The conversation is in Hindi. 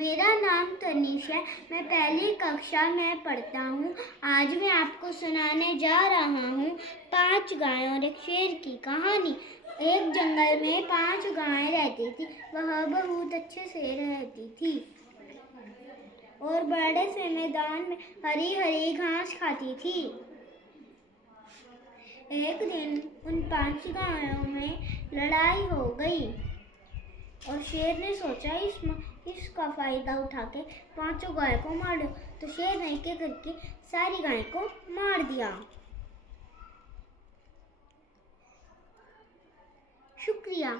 मेरा नाम तनिष है। मैं पहली कक्षा में पढ़ता हूँ। आज मैं आपको सुनाने जा रहा हूँ 5 गायों और एक शेर की कहानी। एक जंगल में 5 गायें रहती थी। वह बहुत अच्छे से रहती थी और बड़े से मैदान में हरी हरी घास खाती थी। एक दिन उन 5 गायों में लड़ाई हो गई और शेर ने सोचा इसका फायदा उठा के 5 गाय को मार दो। तो शेर ने एक करके सारी गाय को मार दिया। शुक्रिया।